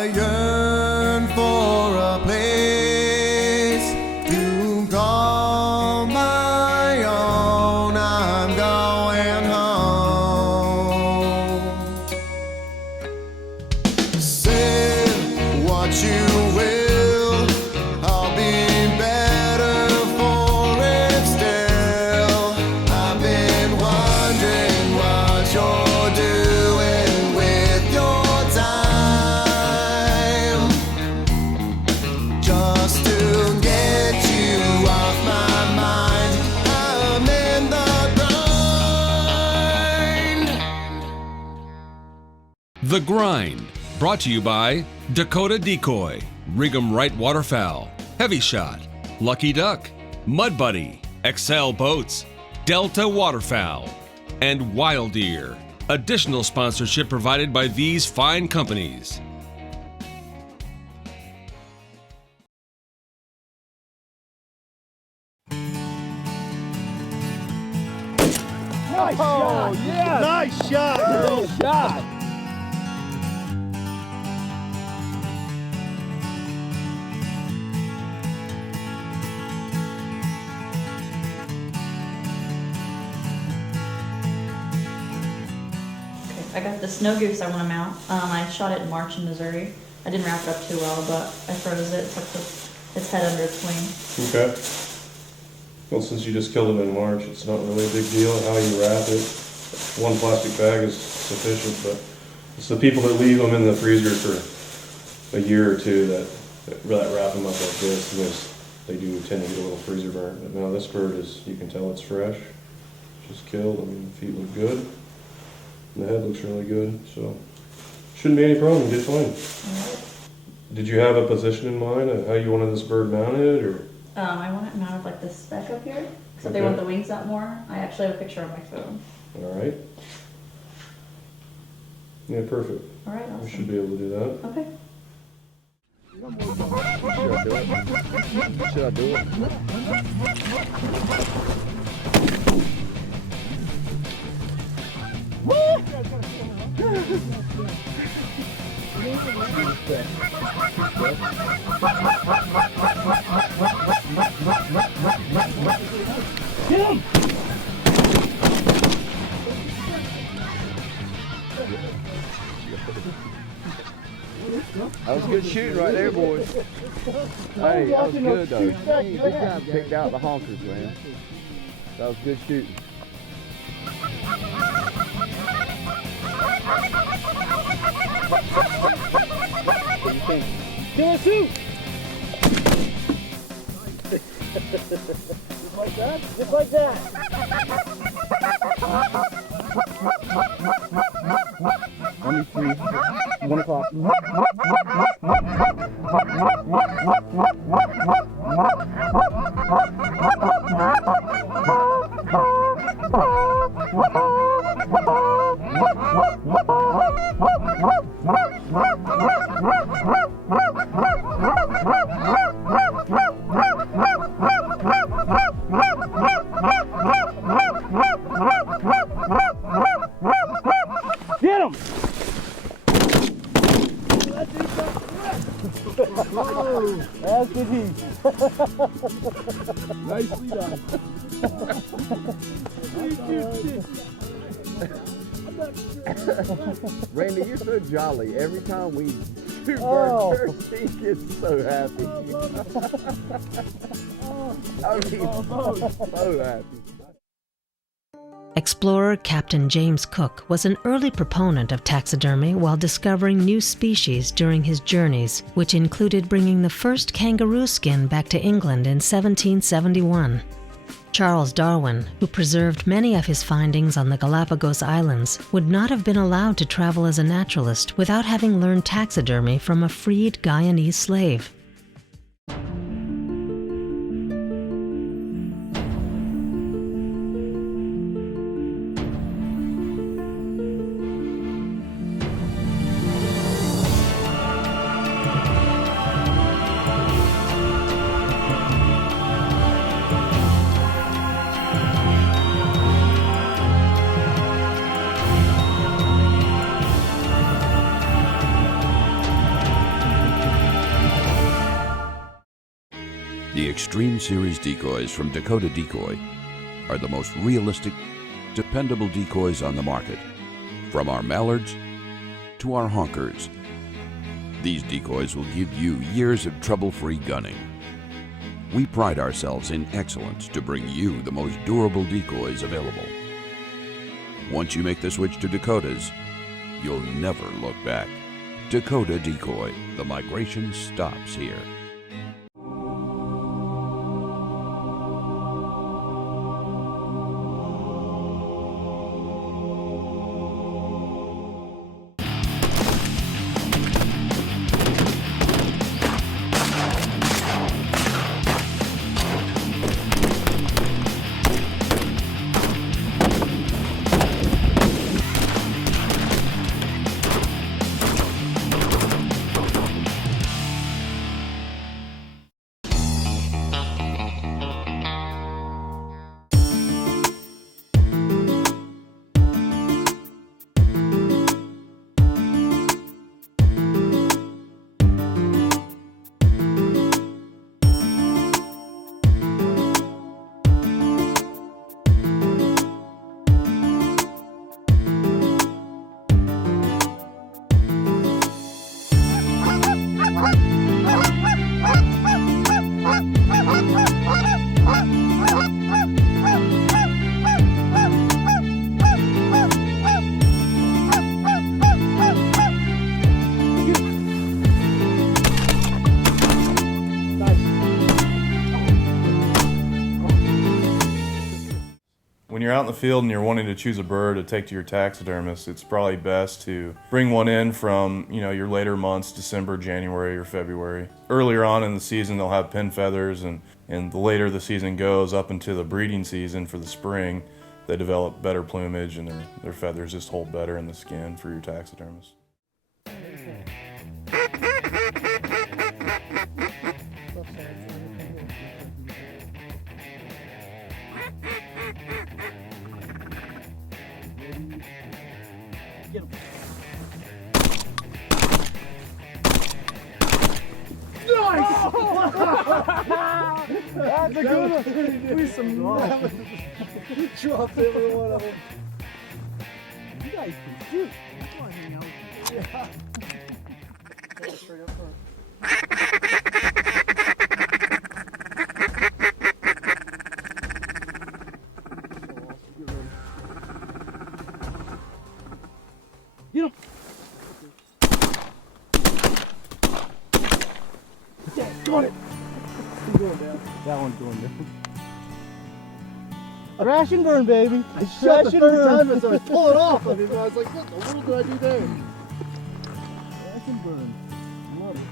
I yearn for a place to call my own. I'm going home. Say what you will, I'll be better for it still. I've been wondering what you're doing with your time, just to get you off my mind. I'm in the grind. The Grind, brought to you by Dakota Decoy, Rig'em Right Waterfowl, Heavy Shot, Lucky Duck, Mud Buddy, Excel Boats, Delta Waterfowl, and Wild Ear. Additional sponsorship provided by these fine companies. Nice shot! Yeah! Nice shot! Good shot! I got the snow goose I want to mount. I shot it in March in Missouri. I didn't wrap it up too well, but I froze it, tucked its head under its wing. Okay. Well, since you just killed it in March, it's not really a big deal how you wrap it. One plastic bag is sufficient, but it's the people that leave them in the freezer for a year or two that wrap them up like this, because they do tend to get a little freezer burn. But now this bird is, you can tell it's fresh, just killed. I mean, the feet look good, and the head looks really good, so shouldn't be any problem. Get fine. Did you have a position in mind of how you wanted this bird mounted, or? I want it mounted like this speck up here, except they Okay. want the wings out more. I actually have a picture on my phone. All right. Yeah, perfect. All right, We awesome. should be able to do that. Okay. Should I do it? Get him! That was good shooting right there, boys. Hey, that was good though. Good job, picked out the honkers, man. That was good shooting. What do you think? Kill us shoot! Just like that? Just like that! 23, 1 o'clock. Get him! That's good heat. Nicely done. Randy, you're so jolly. Every time we do bird he gets so happy. I mean, so happy. Explorer Captain James Cook was an early proponent of taxidermy while discovering new species during his journeys, which included bringing the first kangaroo skin back to England in 1771. Charles Darwin, who preserved many of his findings on the Galapagos Islands, would not have been allowed to travel as a naturalist without having learned taxidermy from a freed Guyanese slave. Extreme Series decoys from Dakota Decoy are the most realistic, dependable decoys on the market. From our mallards to our honkers, these decoys will give you years of trouble-free gunning. We pride ourselves in excellence to bring you the most durable decoys available. Once you make the switch to Dakotas, you'll never look back. Dakota Decoy, the migration stops here. When you're out in the field and you're wanting to choose a bird to take to your taxidermist, it's probably best to bring one in from, your later months, December, January, or February. Earlier on in the season, they'll have pin feathers, and the later the season goes, up into the breeding season for the spring, they develop better plumage and their feathers just hold better in the skin for your taxidermist. Get him. Nice! That's a good one. We some dropped every one of them. You guys can shoot. That's why I hang out with you. Yeah. Straight up front. Get him! Yeah, got it! He's going down. That one's going down. Crash and burn, baby! I shot the third time as I was pulling off of him. I was like, what the world did I do there? Crash and burn. Love it.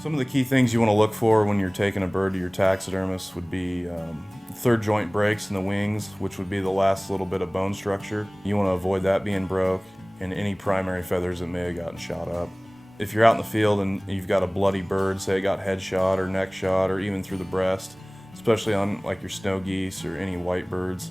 Some of the key things you want to look for when you're taking a bird to your taxidermist would be third joint breaks in the wings, which would be the last little bit of bone structure. You want to avoid that being broke, and any primary feathers that may have gotten shot up. If you're out in the field and you've got a bloody bird, say it got head shot or neck shot or even through the breast, especially on like your snow geese or any white birds,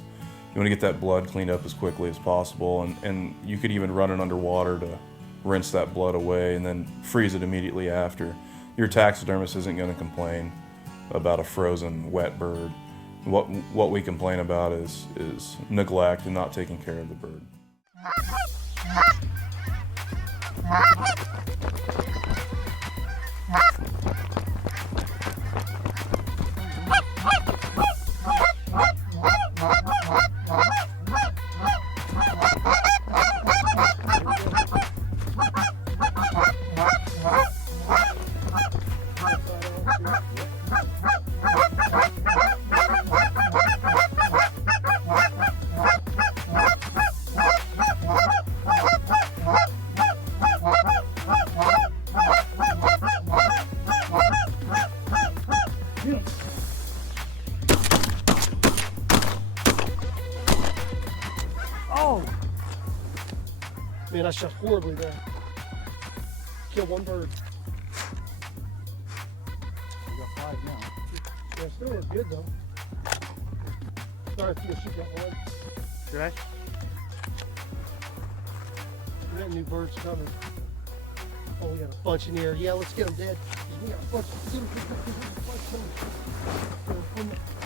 you want to get that blood cleaned up as quickly as possible, and you could even run it underwater to rinse that blood away and then freeze it immediately after. Your taxidermist isn't going to complain about a frozen wet bird. What we complain about is neglect and not taking care of the bird. Oh! Man, I shot horribly there. Killed one bird. We got 5 now. Yeah, it still looks good though. Sorry if you shoot that one. Should I? We got new birds coming. Oh, we got a bunch in here. Yeah, let's get them dead.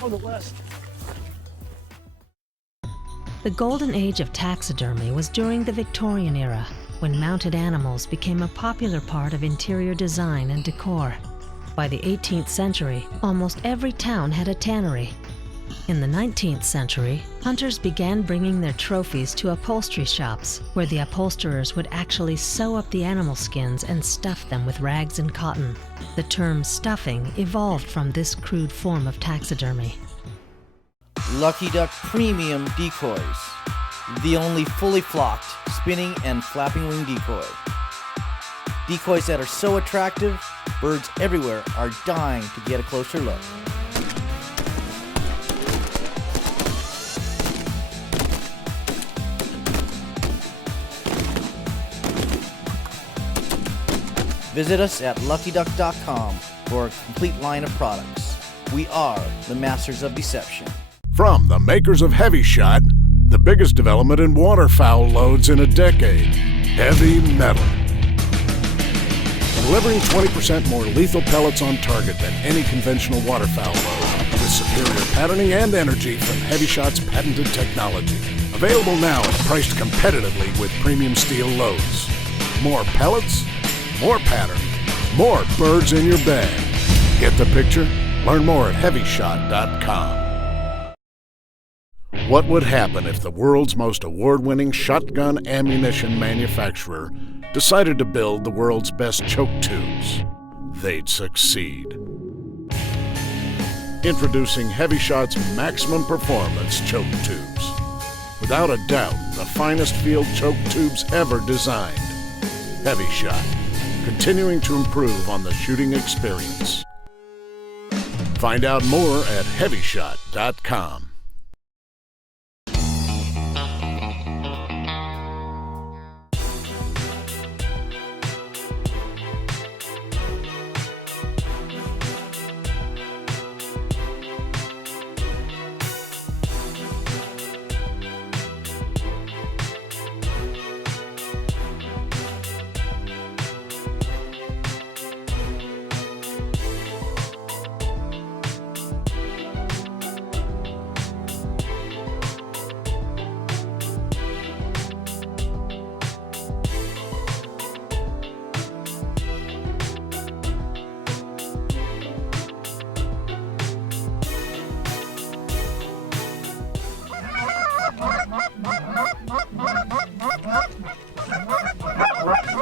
On the west. The golden age of taxidermy was during the Victorian era, when mounted animals became a popular part of interior design and decor. By the 18th century, almost every town had a tannery. In the 19th century, hunters began bringing their trophies to upholstery shops, where the upholsterers would actually sew up the animal skins and stuff them with rags and cotton. The term stuffing evolved from this crude form of taxidermy. Lucky Duck Premium Decoys. The only fully flocked, spinning and flapping wing decoy. Decoys that are so attractive, birds everywhere are dying to get a closer look. Visit us at luckyduck.com for a complete line of products. We are the masters of deception. From the makers of Heavy Shot, the biggest development in waterfowl loads in a decade, Heavy Metal. Delivering 20% more lethal pellets on target than any conventional waterfowl load, with superior patterning and energy from Heavy Shot's patented technology. Available now and priced competitively with premium steel loads. More pellets, more pattern, more birds in your bag. Get the picture? Learn more at HeavyShot.com. What would happen if the world's most award-winning shotgun ammunition manufacturer decided to build the world's best choke tubes? They'd succeed. Introducing Heavy Shot's maximum performance choke tubes. Without a doubt, the finest field choke tubes ever designed. Heavy Shot, continuing to improve on the shooting experience. Find out more at HeavyShot.com.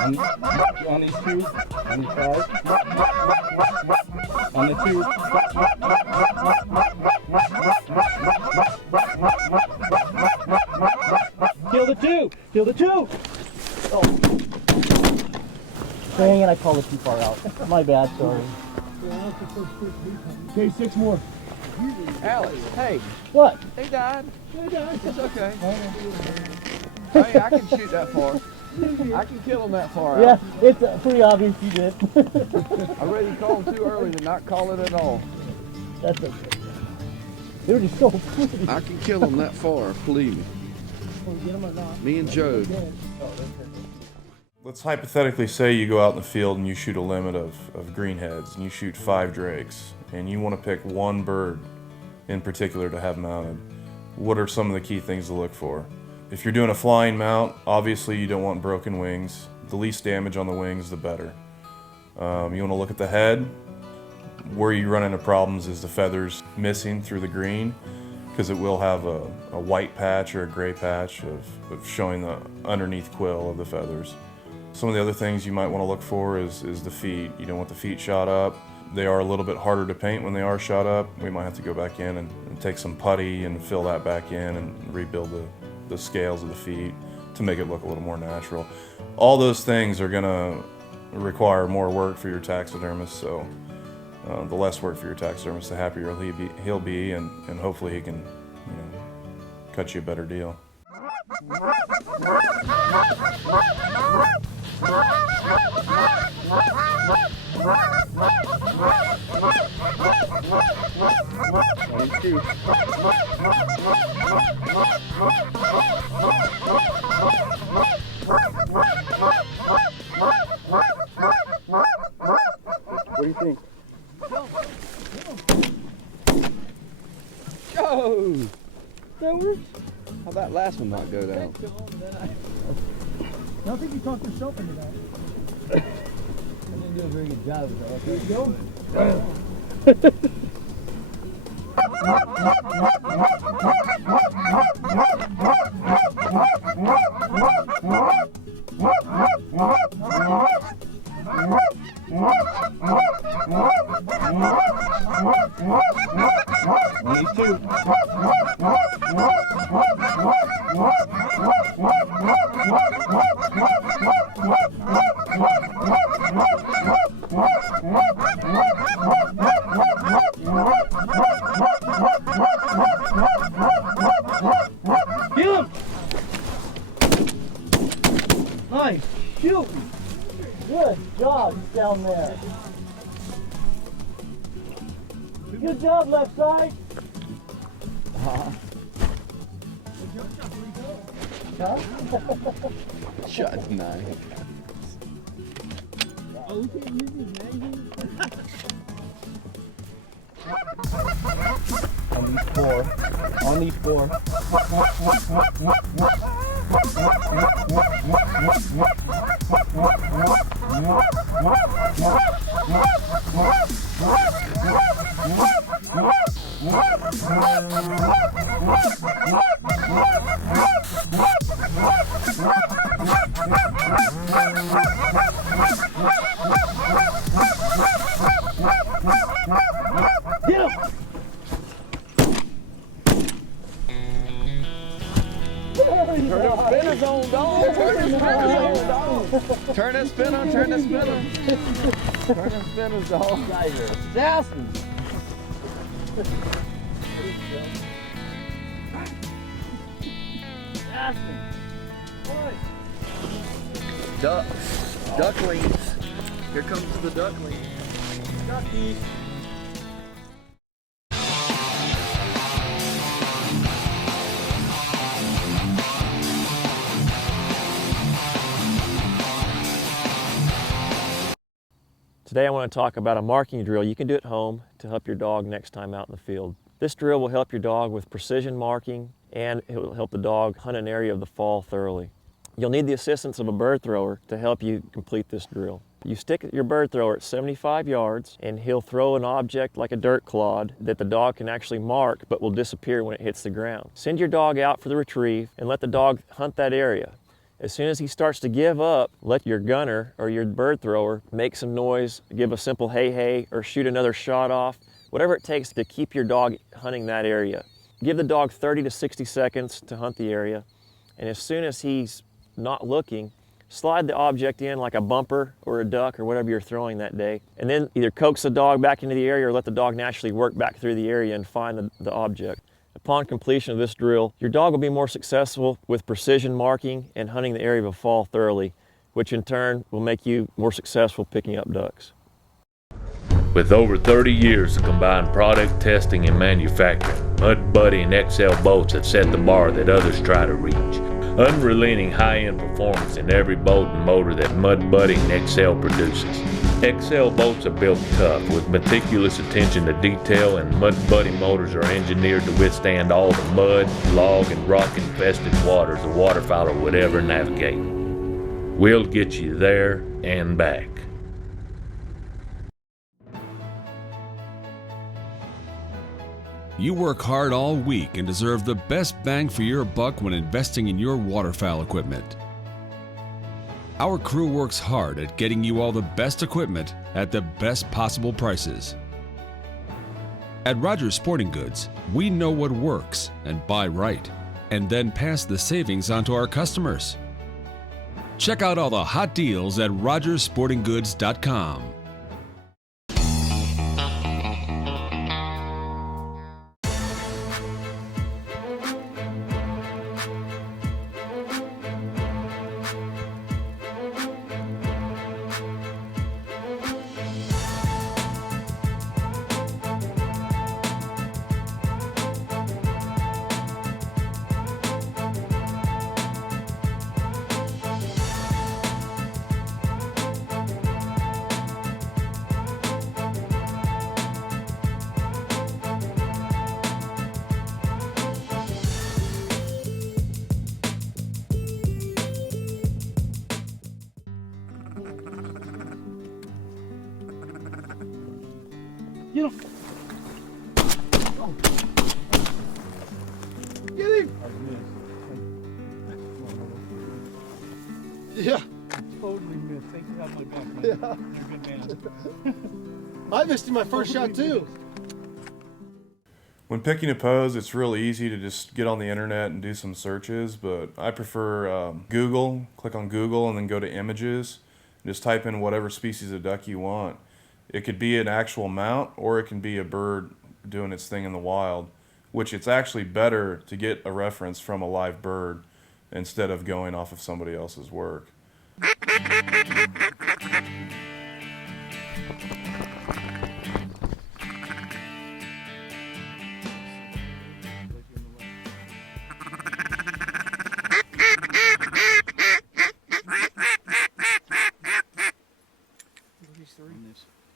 On these two, on these five, on the two. Kill the two! Kill the two! Oh. Dang it, I called it too far out. My bad, sorry. Okay, 6 more. Alex, hey, What? they died. It's okay. Hey, I can shoot that far. I can kill them that far Yeah, out. it's pretty obvious you did. I already called too early to not call it at all. That's okay. They were just so pretty. I can kill them that far, believe me. Get them or not. Me and Joe. Let's hypothetically say you go out in the field and you shoot a limit of greenheads and you shoot 5 drakes and you want to pick one bird in particular to have mounted. What are some of the key things to look for? If you're doing a flying mount, obviously you don't want broken wings. The least damage on the wings, the better. You want to look at the head. Where you run into problems is the feathers missing through the green, because it will have a white patch or a gray patch of showing the underneath quill of the feathers. Some of the other things you might want to look for is the feet. You don't want the feet shot up. They are a little bit harder to paint when they are shot up. We might have to go back in and take some putty and fill that back in and rebuild the scales of the feet to make it look a little more natural. All those things are going to require more work for your taxidermist, so the less work for your taxidermist, the happier he'll be, and hopefully he can, cut you a better deal. What do you think? How that last one not go down? I don't think you talked yourself into that. I didn't do a very good job with that. There you go. Get him! Nice. Shoot. Good job down there. Good job, left side. Shot's nice. Oh, we can't use these magazines? On these four. On these four. Get him! Turn them spinners on, dog. Turn them spinners on, dog. Turn that spin on, turn that spin on. Turn them spinners, dog. Guys are assassins. Assassins. Boy. Ducks. Ducklings. Here comes the ducklings. Duckies. Today I want to talk about a marking drill you can do at home to help your dog next time out in the field. This drill will help your dog with precision marking, and it will help the dog hunt an area of the fall thoroughly. You'll need the assistance of a bird thrower to help you complete this drill. You stick your bird thrower at 75 yards and he'll throw an object like a dirt clod that the dog can actually mark but will disappear when it hits the ground. Send your dog out for the retrieve and let the dog hunt that area. As soon as he starts to give up, let your gunner or your bird thrower make some noise, give a simple hey hey, or shoot another shot off, whatever it takes to keep your dog hunting that area. Give the dog 30 to 60 seconds to hunt the area, and as soon as he's not looking, slide the object in like a bumper or a duck or whatever you're throwing that day, and then either coax the dog back into the area or let the dog naturally work back through the area and find the object. Upon completion of this drill, your dog will be more successful with precision marking and hunting the area of a fall thoroughly, which in turn will make you more successful picking up ducks. With over 30 years of combined product testing and manufacturing, Mud Buddy and XL boats have set the bar that others try to reach. Unrelenting high-end performance in every boat and motor that Mud Buddy and XL produces. XL boats are built tough with meticulous attention to detail, and Mud Buddy motors are engineered to withstand all the mud, log, and rock-infested waters a waterfowler would ever navigate. We'll get you there and back. You work hard all week and deserve the best bang for your buck when investing in your waterfowl equipment. Our crew works hard at getting you all the best equipment at the best possible prices. At Rogers Sporting Goods, we know what works and buy right, and then pass the savings on to our customers. Check out all the hot deals at rogersportinggoods.com. Get him. Oh. Get him. Yeah. Totally missed. Thank you for having my back, man. Yeah. You're a good man. I missed him my first shot too. When picking a pose, it's really easy to just get on the internet and do some searches, but I prefer Google. Click on Google and then go to images. And just type in whatever species of duck you want. It could be an actual mount, or it can be a bird doing its thing in the wild, which it's actually better to get a reference from a live bird instead of going off of somebody else's work.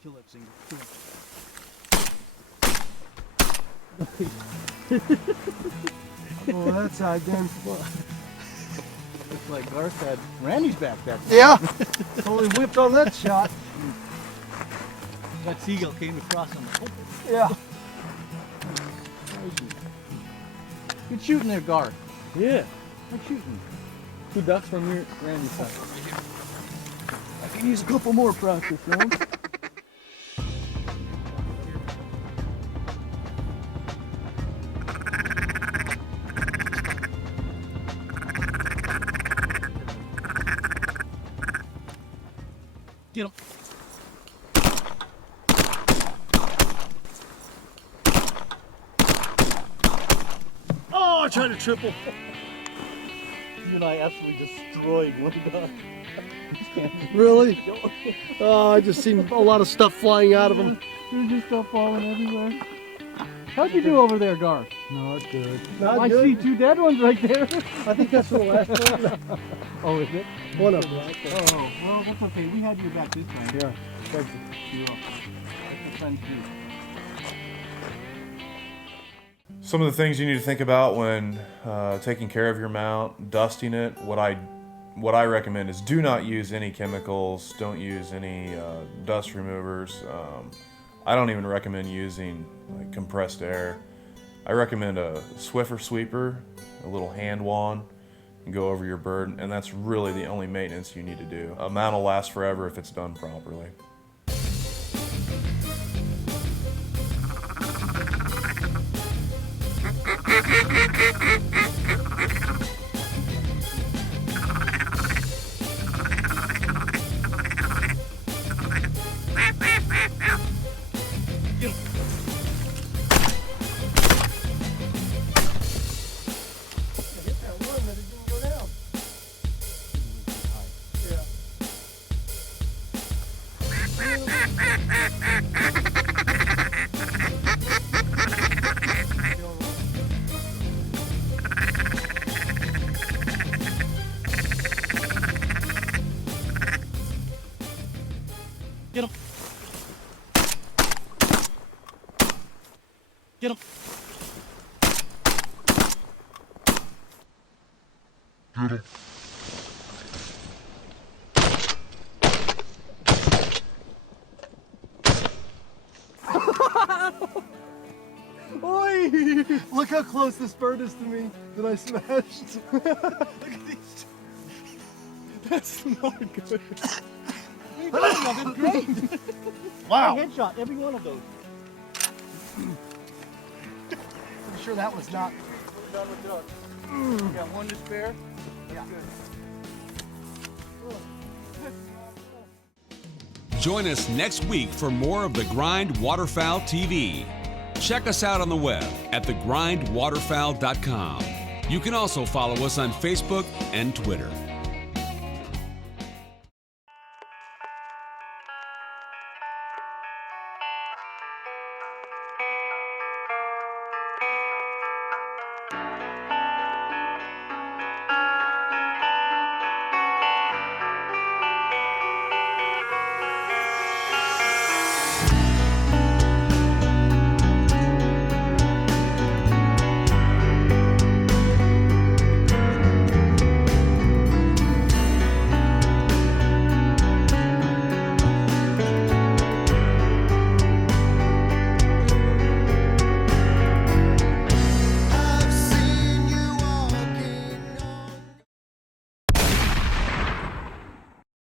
Kill that single. Oh, that's how again. Looks like Garth had Randy's back there. Yeah. Totally whipped on that shot. That seagull came across on the pulpit. Yeah. Good shooting there, Garth. Yeah. Good shooting. 2 ducks from your Randy's side. I can use a couple more practice rounds. Get him. Oh, I tried to triple. You and I absolutely destroyed one duck. Really? Oh, I just seen a lot of stuff flying out of them. There's just stuff falling everywhere. How'd you do over there, Garth? Not good. I see 2 dead ones right there. I think that's the last one. Oh, is it? One of them. Oh, well, that's okay. We had you back this time. Yeah, thank you. You're welcome. That's what friends do. Some of the things you need to think about when taking care of your mount, dusting it, what I recommend is do not use any chemicals, don't use any dust removers. I don't even recommend using like compressed air. I recommend a Swiffer sweeper, a little hand wand, and go over your bird, and that's really the only maintenance you need to do. A mount will last forever if it's done properly. Get him. Get him. Get him. Oi! Look how close this bird is to me that I smashed. Look at these. That's not good. Great. Wow. Headshot, every one of those. I'm sure that was not. We're done with ducks. We got one to spare. That's good. Join us next week for more of The Grind Waterfowl TV. Check us out on the web at thegrindwaterfowl.com. You can also follow us on Facebook and Twitter.